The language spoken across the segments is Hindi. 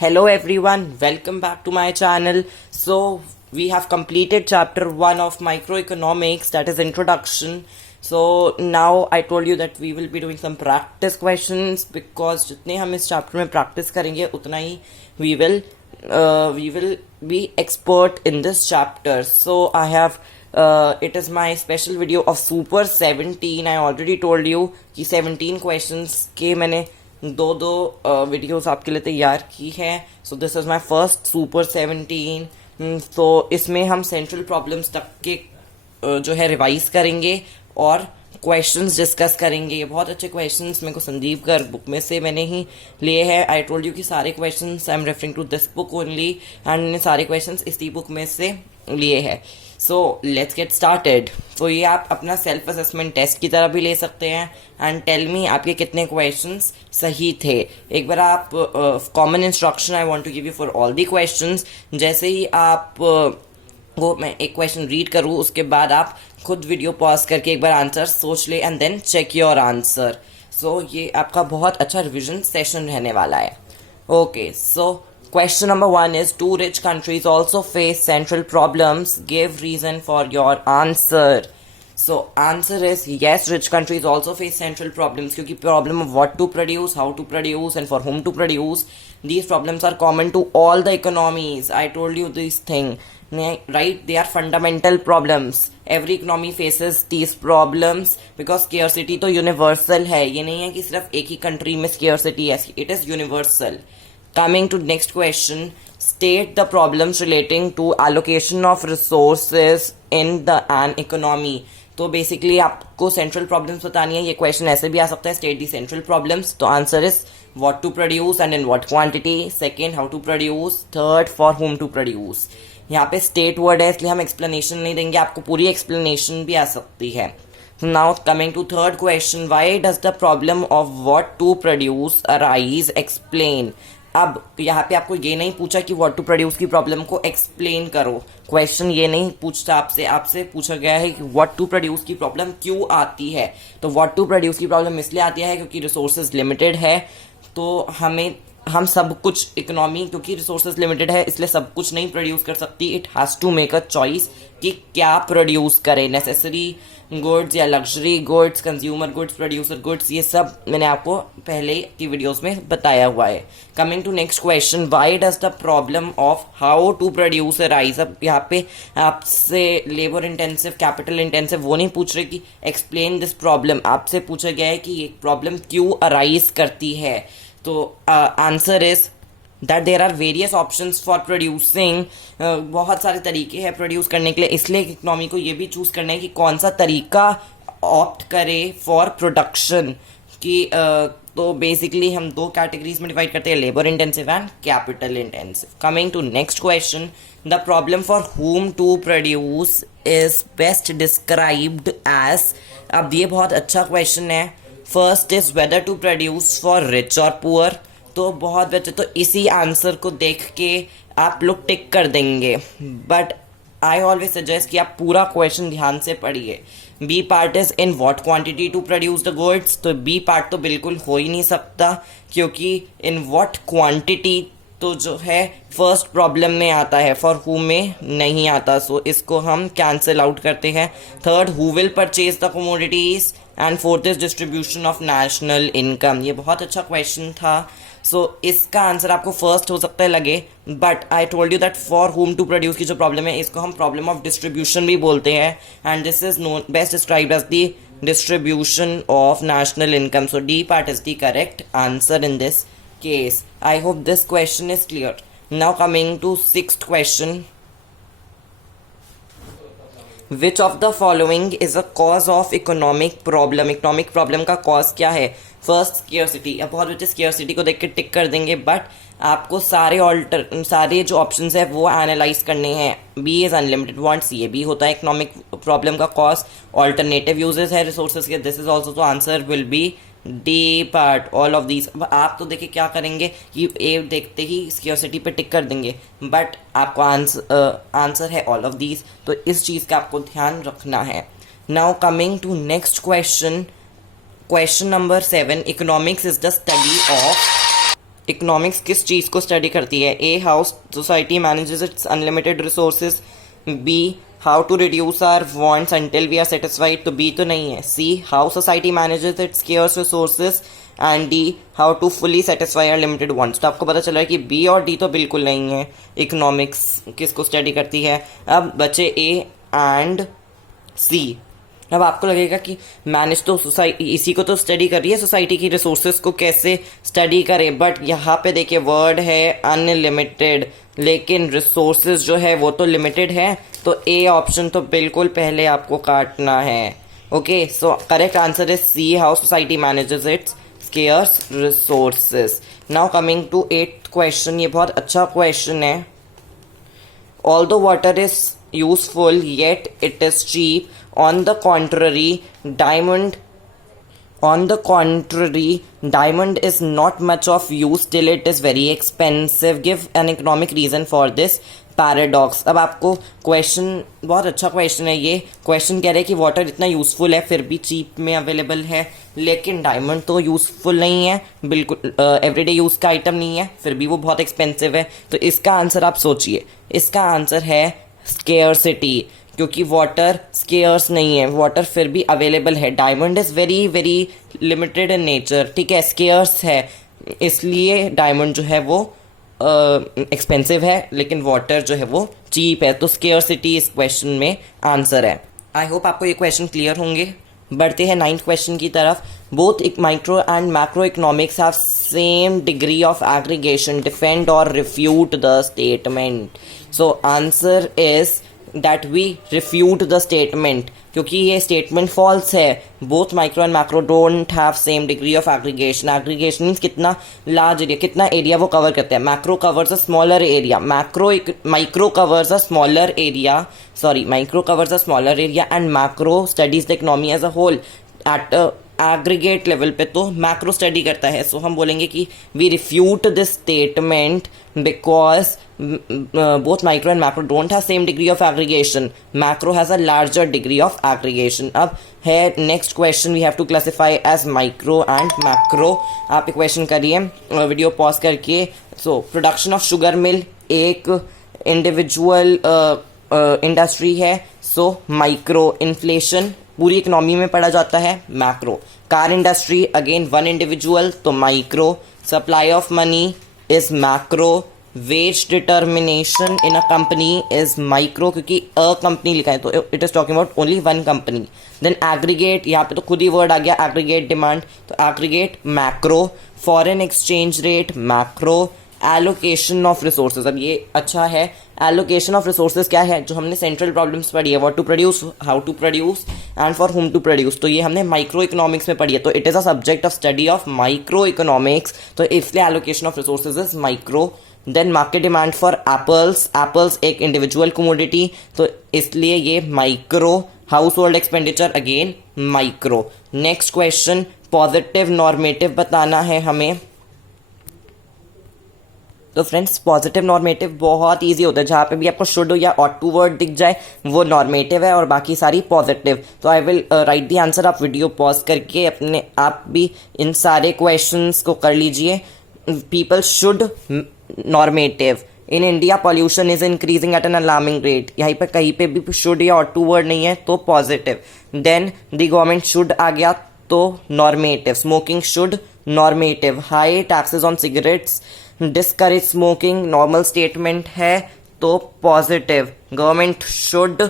Hello everyone, welcome back to my channel. So we have completed chapter 1 of microeconomics, that is introduction. So now I told you that we will be doing some practice questions because जितने हम इस chapter में practice करेंगे उतना ही we will be expert in this chapter. So I have it is my special video of Super 17. I already told you कि 17 questions के मैंने दो वीडियोस आपके लिए तैयार की है. So this is my first super 17. तो इसमें हम सेंट्रल प्रॉब्लम्स तक के जो है रिवाइज करेंगे और क्वेश्चंस डिस्कस करेंगे. ये बहुत अच्छे क्वेश्चंस मेरे को संदीप गर्ग बुक में से मैंने ही लिए हैं. आई टोल्ड यू कि सारे questions I am referring to this book only and सारे क्वेश्चंस इसी बुक में से लिए हैं. So let's get started. तो ये आप अपना सेल्फ असेसमेंट टेस्ट की तरह भी ले सकते हैं एंड टेल मी आपके कितने क्वेश्चंस सही थे. एक बार आप common instruction I want to give you for all the questions. जैसे ही आप वो मैं एक क्वेश्चन रीड करूँ उसके बाद आप खुद वीडियो पॉज करके एक बार आंसर सोच ले and then check your answer. So ये आपका बहुत अच्छा रिविजन सेशन रहने वाला है. Okay, so question number 1 is two rich countries also face central problems. Give reason for your answer. So answer is yes, rich countries also face central problems क्योंकि problem of what to produce, how to produce and for whom to produce. These problems are common to all the economies. I told you this thing, right? They are fundamental problems. Every economy faces these problems because scarcity तो universal है. ये नहीं है कि सिर्फ एक ही country में scarcity है. It is universal. Coming to next question, state the problems relating to allocation of resources in an economy. तो बेसिकली आपको सेंट्रल प्रॉब्लम्स बतानी है. ये क्वेश्चन ऐसे भी आ सकता है, स्टेट दी सेंट्रल प्रॉब्लम्स. तो answer is what to produce and in what quantity. Second, how to produce. Third, for whom to produce. यहाँ पे स्टेट वर्ड है इसलिए हम एक्सप्लेनेशन नहीं देंगे, आपको पूरी एक्सप्लेनेशन भी आ सकती है. Now coming to third question, why does the problem of what to produce arise. Explain. अब यहाँ पे आपको ये नहीं पूछा कि व्हाट टू प्रोड्यूस की प्रॉब्लम को एक्सप्लेन करो. क्वेश्चन ये नहीं पूछता आपसे पूछा गया है कि व्हाट टू प्रोड्यूस की प्रॉब्लम क्यों आती है. तो व्हाट टू प्रोड्यूस की प्रॉब्लम इसलिए आती है क्योंकि रिसोर्सेज लिमिटेड है. तो हम सब कुछ इकोनॉमी क्योंकि रिसोर्सेज लिमिटेड है इसलिए सब कुछ नहीं प्रोड्यूस कर सकती. It has to make a choice कि क्या प्रोड्यूस करे, नेसेसरी गुड्स या luxury goods, consumer goods, producer goods. ये सब मैंने आपको पहले की वीडियोस में बताया हुआ है. Coming to next question, why does the problem of how to produce arise. अब यहाँ पे आपसे लेबर इंटेंसिव, कैपिटल इंटेंसिव वो नहीं पूछ रहे कि एक्सप्लेन दिस प्रॉब्लम. आपसे पूछा गया है कि ये प्रॉब्लम क्यों अराइज करती है. तो answer is that there are various options for producing. बहुत सारे तरीके हैं प्रोड्यूस करने के लिए, इसलिए इकोनॉमी को ये भी चूज करना है कि कौन सा तरीका ऑप्ट करे फॉर प्रोडक्शन की. तो बेसिकली हम दो कैटेगरीज में डिवाइड करते हैं, labour intensive and capital intensive. Coming to next question, the problem for whom to produce is best described as. अब ये बहुत अच्छा क्वेश्चन है. First is whether to produce for rich और पुअर. तो बहुत बच्चे तो इसी आंसर को देख के आप लोग टिक कर देंगे, बट आई ऑलवेज सजेस्ट कि आप पूरा क्वेश्चन ध्यान से पढ़िए. B part is in what quantity to produce the goods. तो बी पार्ट तो बिल्कुल हो ही नहीं सकता क्योंकि इन व्हाट क्वांटिटी तो जो है फर्स्ट प्रॉब्लम में आता है, फॉर हु में नहीं आता. सो इसको हम कैंसिल आउट करते हैं. Third, who will purchase the commodities and fourth is distribution of national income. ये बहुत अच्छा क्वेश्चन था. सो इसका आंसर आपको फर्स्ट हो सकता है लगे, but I told you that for whom to produce की जो प्रॉब्लम है इसको हम प्रॉब्लम ऑफ डिस्ट्रीब्यूशन भी बोलते हैं and this is known best described as the distribution of national income. So d part is the correct answer in this case. I hope this question is clear. Now coming to sixth question. Which of the following is a cause of economic problem? Economic problem का cause क्या है? First, scarcity. अब बहुत बच्चे scarcity को देख के टिक कर देंगे, but आपको सारे जो ऑप्शंस है वो एनालाइज करने हैं. बी इज अनलिमिटेड वांट्स, ये भी होता है इकोनॉमिक प्रॉब्लम का कॉज. ऑल्टरनेटिव यूजेस है रिसोर्सेज के, दिस इज ऑल्सो. तो answer will be D part, all of these. आप तो देखिए क्या करेंगे कि ए देखते ही स्क्योसिटी पे टिक कर देंगे, बट आपको आंसर है ऑल ऑफ दीज. तो इस चीज़ का आपको ध्यान रखना है. Now coming to next question, question number 7. Economics is the study of economics किस चीज़ को स्टडी करती है? A, how society manages its unlimited resources, B, how to reduce our wants until we are satisfied, तो बी तो नहीं है। C, how society manages its scarce resources, and D, how to fully satisfy our limited wants. तो आपको पता चला है कि बी और डी तो बिल्कुल नहीं है। इकोनॉमिक्स किसको स्टडी करती है? अब बचे ए एंड सी। अब आपको लगेगा कि मैनेज तो सोसाइटी इसी को तो स्टडी कर रही है, सोसाइटी की रिसोर्सेज को कैसे स्टडी करे, बट यहाँ पे देखिए वर्ड है अनलिमिटेड, लेकिन रिसोर्सेज जो है वो तो लिमिटेड है, तो ए ऑप्शन तो बिल्कुल पहले आपको काटना है। Okay, so correct answer is c, how society manages its scarce resources. Now coming to 8th question, ये बहुत अच्छा क्वेश्चन है। Although water is useful, yet it is cheap. On the contrary, diamond is not much of use till it is very expensive. Give an economic reason for this paradox. अब आपको क्वेश्चन, बहुत अच्छा क्वेश्चन है ये। क्वेश्चन कह रहे हैं कि वाटर इतना यूजफुल है फिर भी चीप में अवेलेबल है, लेकिन डायमंड तो यूजफुल नहीं है, बिल्कुल एवरीडे यूज का आइटम नहीं है, फिर भी वो बहुत एक्सपेंसिव है। तो इसका आंसर आप सोचिए, इसका आंसर है स्केर्सिटी, क्योंकि वाटर स्केर्स नहीं है, वाटर फिर भी अवेलेबल है। Diamond is very very limited in nature, ठीक है, स्केर्स है, इसलिए डायमंड जो है वो एक्सपेंसिव है, लेकिन वाटर जो है वो चीप है। तो स्केर्सिटी इस क्वेश्चन में आंसर है। आई होप आपको ये क्वेश्चन क्लियर होंगे। बढ़ते हैं 9th क्वेश्चन की तरफ। Both micro and macro economics have same degree of aggregation, defend और refute the statement. So answer is that we refute the statement, क्योंकि ये स्टेटमेंट फॉल्स है। Both micro and macro don't have same degree of aggregation. Aggregation means कितना लार्ज एरिया, कितना एरिया वो कवर करते हैं। Macro covers a smaller area, micro covers a smaller area, micro covers a smaller area and macro studies the economy as a whole. At aggregate level पे तो मैक्रो स्टडी करता है। सो हम बोलेंगे कि we refute this statement because both micro and macro don't have same degree of aggregation. Macro has a larger degree of aggregation. अब है next question we have to classify as micro and macro. आप एक क्वेश्चन करिए वीडियो पॉज करके। So production of sugar mill एक इंडिविजुअल इंडस्ट्री है, सो माइक्रो। इन्फ्लेशन पूरी इकोनॉमी में पढ़ा जाता है, macro. Car industry again one individual, तो micro. Supply of money is macro. Wage determination in a company is micro, क्योंकि अ कंपनी लिखा है तो it is talking about only one company. Then aggregate, यहाँ पे तो खुद ही वर्ड आ गया एग्रीगेट डिमांड, तो aggregate macro. Foreign exchange rate macro. Allocation of resources, अब ये अच्छा है। एलोकेशन ऑफ रिसोर्सेज क्या है, जो हमने सेंट्रल प्रॉब्लम्स पढ़ी है, what to produce, how to produce and for whom to produce, तो ये हमने माइक्रो इकोनॉमिक्स में पढ़ी है, तो it is a subject of study of micro economics, तो इसलिए allocation of resources is micro. Then market demand for apples एक इंडिविजुअल कमोडिटी, तो इसलिए ये micro. Household expenditure again micro. Next question, positive normative बताना है हमें। तो फ्रेंड्स पॉजिटिव नॉर्मेटिव बहुत इजी होता है, जहाँ पे भी आपको शुड या ऑट टू वर्ड दिख जाए वो नॉर्मेटिव है और बाकी सारी पॉजिटिव। तो I will write the answer, आप वीडियो पॉज करके अपने आप भी इन सारे क्वेश्चंस को कर लीजिए। People should normative. In India pollution is increasing at an alarming rate, यहाँ पर कहीं पे भी शुड या ऑट टू वर्ड नहीं है तो positive. Then the government should आ गया तो normative. Smoking should normative. High taxes on cigarettes discourage smoking normal statement है तो positive. Government should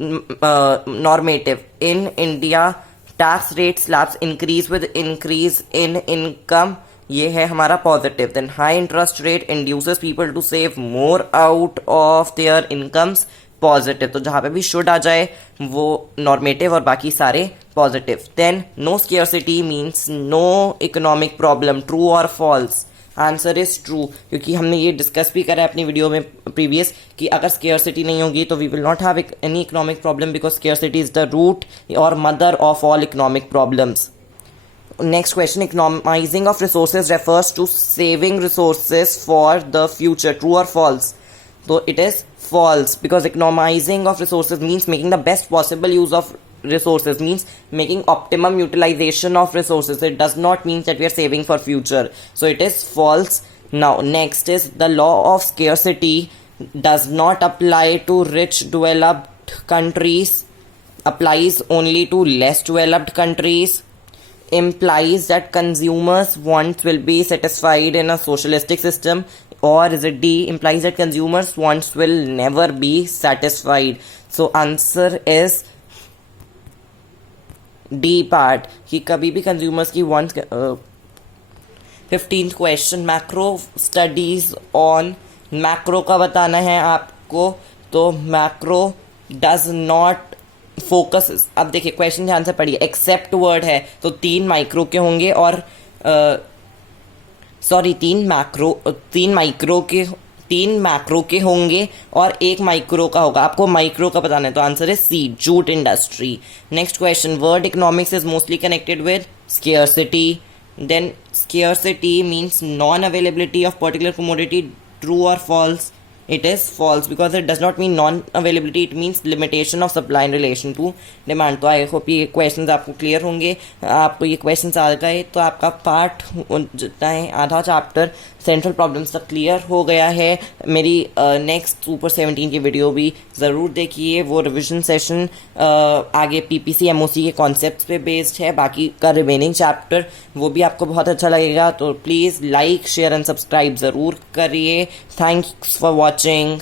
normative. In India tax rate slabs increase with increase in income, ये है हमारा positive. Then high interest rate induces people to save more out of their incomes, positive. तो जहाँ पे भी शुड आ जाए वो नॉर्मेटिव और बाकी सारे positive. Then no scarcity means no economic problem, true और फॉल्स। आंसर इज ट्रू, क्योंकि हमने ये डिस्कस भी करा है अपनी वीडियो में प्रीवियस कि अगर स्केर्सिटी नहीं होगी तो we will not have any economic problem, because scarcity is the root और mother of all economic problems. Next question, economizing of resources refers to saving resources for the future, true or false? So it is false, because economizing of resources means making the best possible use of resources means making optimum utilization of resources. It does not mean that we are saving for future. So it is false. Now next is the law of scarcity does not apply to rich developed countries, applies only to less developed countries, implies that consumers' wants will be satisfied in a socialistic system, or is it D, implies that consumers' wants will never be satisfied. So answer is d part कि कभी भी कंज्यूमर्स की wants. 15th question, macro studies on. Macro का बताना है आपको, तो मैक्रो डज नॉट फोकस. अब देखिए क्वेश्चन ध्यान से पढ़िए. एक्सेप्ट वर्ड है तो 3 माइक्रो के होंगे और सॉरी 3 मैक्रो के होंगे और 1 माइक्रो का होगा. आपको माइक्रो का बताना है तो आंसर है C, jute industry. Next question, word economics is mostly connected with scarcity. Then scarcity means non availability of particular commodity. True और false? It is false because it does not mean non-availability. It means limitation of supply in relation to demand. तो आई होप ये क्वेश्चंस आपको क्लियर होंगे. आपको ये क्वेश्चंस आ गए तो आपका पार्ट जितना है आधा चैप्टर सेंट्रल प्रॉब्लम्स तक क्लियर हो गया है. मेरी नेक्स्ट सुपर 17 की वीडियो भी ज़रूर देखिए. वो रिविजन सेशन आगे पीपीसी एमओसी के कॉन्सेप्ट्स पे बेस्ड है. बाकी का रिमेनिंग चैप्टर वो भी आपको बहुत अच्छा लगेगा. तो please like share and subscribe ज़रूर करिए. Thanks for watching.